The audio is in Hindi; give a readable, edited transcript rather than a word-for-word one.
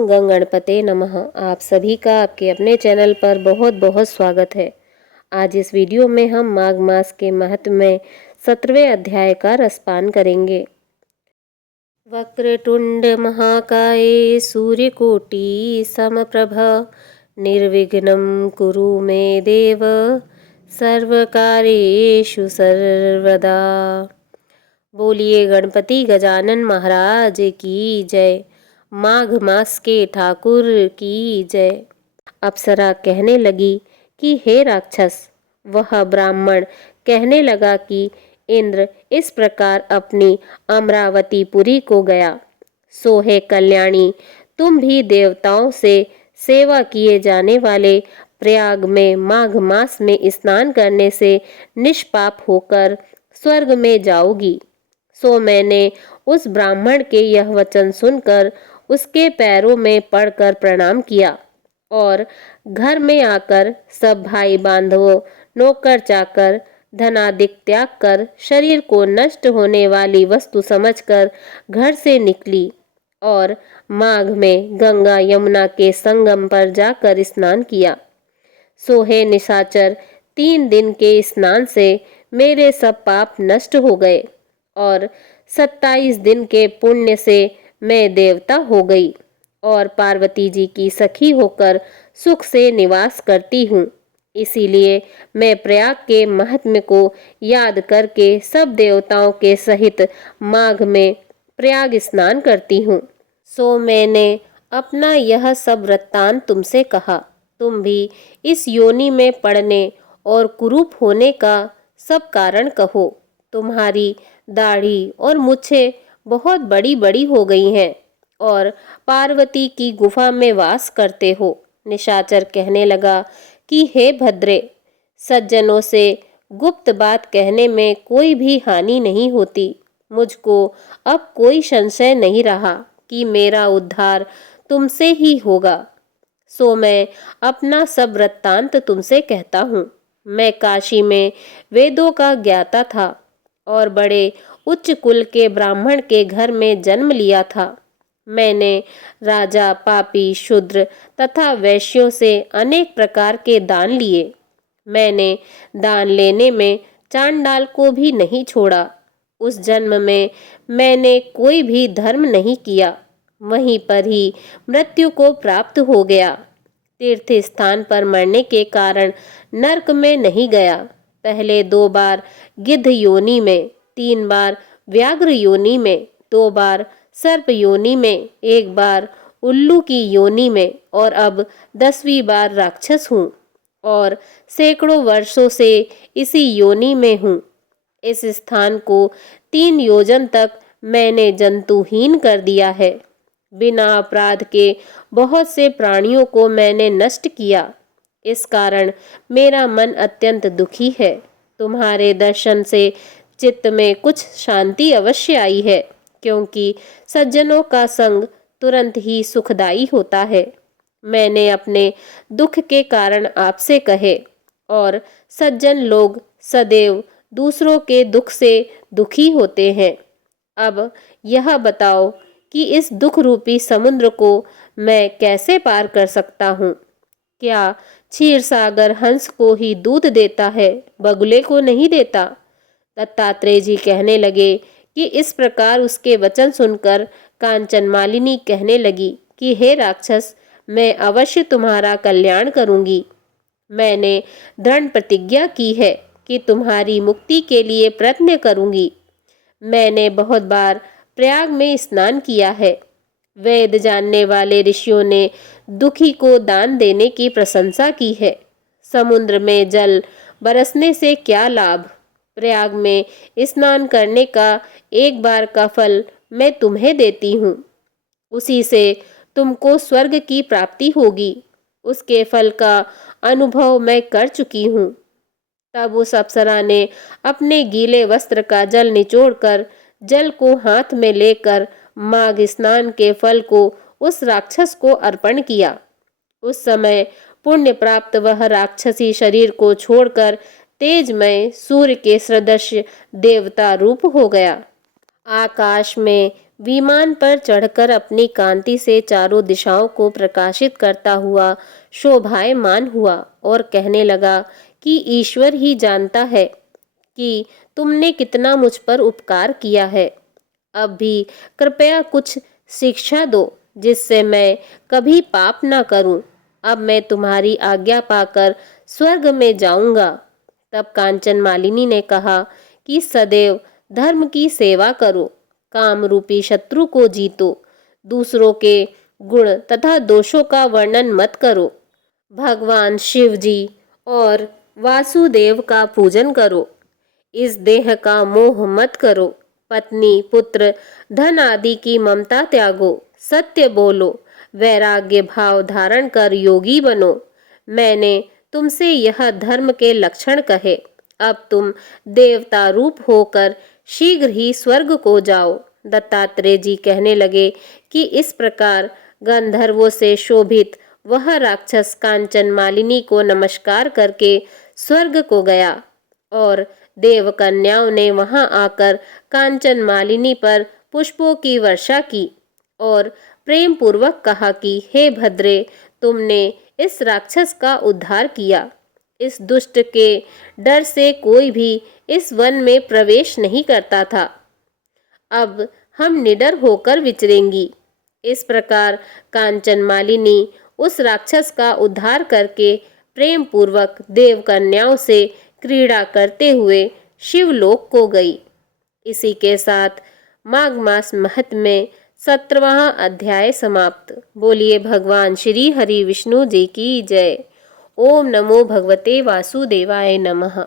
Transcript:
ओम गंगणपते नमः। आप सभी का आपके अपने चैनल पर बहुत बहुत स्वागत है। आज इस वीडियो में हम माघ मास के महत्व में 17वें अध्याय का रसपान करेंगे। वक्रतुंड महाकाय सूर्यकोटि समप्रभ निर्विघ्नं कुरु मे देव सर्वकार्येषु सर्वदा। बोलिए गणपति गजानन महाराज की जय। माघ मास के ठाकुर की जय। अप्सरा कहने लगी कि हे राक्षस। वह ब्राह्मण कहने लगा कि इंद्र इस प्रकार अपनी अमरावतीपुरी को गया। सोहे कल्याणी, तुम भी देवताओं से सेवा किए जाने वाले प्रयाग में माघ मास में स्नान करने से निष्पाप होकर स्वर्ग में जाओगी। सो मैंने उस ब्राह्मण के यह वचन सुनकर उसके पैरों में पड़कर प्रणाम किया और घर में आकर सब भाई बांधवों, नौकर चाकर, धनादिक त्याग कर शरीर को नष्ट होने वाली वस्तु समझकर घर से निकली और माघ में गंगा यमुना के संगम पर जाकर स्नान किया। सोहे निशाचर, 3 दिन के स्नान से मेरे सब पाप नष्ट हो गए और 27 दिन के पुण्य से मैं देवता हो गई और पार्वती जी की सखी होकर सुख से निवास करती हूँ। इसीलिए मैं प्रयाग के महात्म्य को याद करके सब देवताओं के सहित माघ में प्रयाग स्नान करती हूँ। सो मैंने अपना यह सब वृत्तांत तुमसे कहा। तुम भी इस योनि में पड़ने और कुरूप होने का सब कारण कहो। तुम्हारी दाढ़ी और मूछें बहुत बड़ी बड़ी हो गई हैं और पार्वती की गुफा में वास करते हो। निशाचर कहने लगा कि हे भद्रे, सज्जनों से गुप्त बात कहने में कोई भी हानि नहीं होती। मुझको अब कोई संशय नहीं रहा कि मेरा उद्धार तुमसे ही होगा। सो मैं अपना सब वृत्तांत तुमसे कहता हूँ। मैं काशी में वेदों का ज्ञाता था और बड़े उच्च कुल के ब्राह्मण के घर में जन्म लिया था। मैंने राजा, पापी, शूद्र तथा वैश्यों से अनेक प्रकार के दान लिए। मैंने दान लेने में चांडाल को भी नहीं छोड़ा। उस जन्म में मैंने कोई भी धर्म नहीं किया। वहीं पर ही मृत्यु को प्राप्त हो गया। तीर्थ स्थान पर मरने के कारण नरक में नहीं गया। पहले 2 बार गिद्ध योनि में, 3 बार व्याघ्र योनि में, 2 बार सर्प योनि में, 1 बार उल्लू की योनि में और अब 10वीं बार राक्षस हूँ और सैकड़ों वर्षों से इसी योनि में हूँ। इस स्थान को 3 योजन तक मैंने जंतुहीन कर दिया है। बिना अपराध के बहुत से प्राणियों को मैंने नष्ट किया। इस कारण मेरा मन अत्यंत दुखी है। तुम्हारे दर्शन से चित्त में कुछ शांति अवश्य आई है, क्योंकि सज्जनों का संग तुरंत ही सुखदायी होता है। मैंने अपने दुख के कारण आपसे कहे और सज्जन लोग सदैव दूसरों के दुख से दुखी होते हैं। अब यह बताओ कि इस दुख रूपी समुद्र को मैं कैसे पार कर सकता हूँ। क्या क्षीर सागर हंस को ही दूध देता है, बगुले को नहीं देता? दत्तात्रेय जी कहने लगे कि इस प्रकार उसके वचन सुनकर कांचन मालिनी कहने लगी कि हे राक्षस, मैं अवश्य तुम्हारा कल्याण करूंगी। मैंने दृढ़ प्रतिज्ञा की है कि तुम्हारी मुक्ति के लिए प्रयत्न करूंगी। मैंने बहुत बार प्रयाग में स्नान किया है। वेद जानने वाले ऋषियों ने दुखी को दान देने की प्रशंसा की है। समुद्र में जल बरसने से क्या लाभ? प्रयाग में स्नान करने का 1 बार का फल मैं तुम्हें देती हूँ। उसी से तुमको स्वर्ग की प्राप्ति होगी। उसके फल का अनुभव मैं कर चुकी हूँ। तब उस अप्सरा ने अपने गीले वस्त्र का जल निचोड़कर जल को हाथ में लेकर माघ स्नान के फल को उस राक्षस को अर्पण किया। उस समय पुण्य प्राप्त वह राक्षसी शरीर को छोड़कर तेजमय सूर्य के सदृश देवता रूप हो गया। आकाश में विमान पर चढ़कर अपनी कांति से चारों दिशाओं को प्रकाशित करता हुआ शोभायमान हुआ और कहने लगा कि ईश्वर ही जानता है कि तुमने कितना मुझ पर उपकार किया है। अब भी कृपया कुछ शिक्षा दो जिससे मैं कभी पाप ना करूं। अब मैं तुम्हारी आज्ञा पाकर स्वर्ग में जाऊंगा। तब कांचन मालिनी ने कहा कि सदैव धर्म की सेवा करो, काम रूपी शत्रु को जीतो, दूसरों के गुण तथा दोषों का वर्णन मत करो, भगवान शिव जी और वासुदेव का पूजन करो, इस देह का मोह मत करो, पत्नी पुत्र धन आदि की ममता त्यागो, सत्य बोलो, वैराग्य भाव धारण कर योगी बनो। मैंने तुमसे यह धर्म के लक्षण कहे। अब तुम देवता रूप होकर शीघ्र ही स्वर्ग को जाओ। दत्तात्रेय जी कहने लगे कि इस प्रकार गंधर्वों से शोभित वह राक्षस कांचन मालिनी को नमस्कार करके स्वर्ग को गया और देव कन्याओं ने वहां आकर कांचन मालिनी पर पुष्पों की वर्षा की और प्रेम पूर्वक कहा कि हे भद्रे, तुमने इस राक्षस का उद्धार किया। इस दुष्ट के डर से कोई भी इस वन में प्रवेश नहीं करता था। अब हम निडर होकर विचरेंगी। इस प्रकार कांचन मालिनी उस राक्षस का उद्धार करके प्रेम पूर्वक देव कन्याओं से क्रीड़ा करते हुए शिवलोक को गई। इसी के साथ माघ मास महत्म्य 17वां अध्याय समाप्त। बोलिए भगवान श्री हरि विष्णु जी की जय। ओम नमो भगवते वासुदेवाय नमः।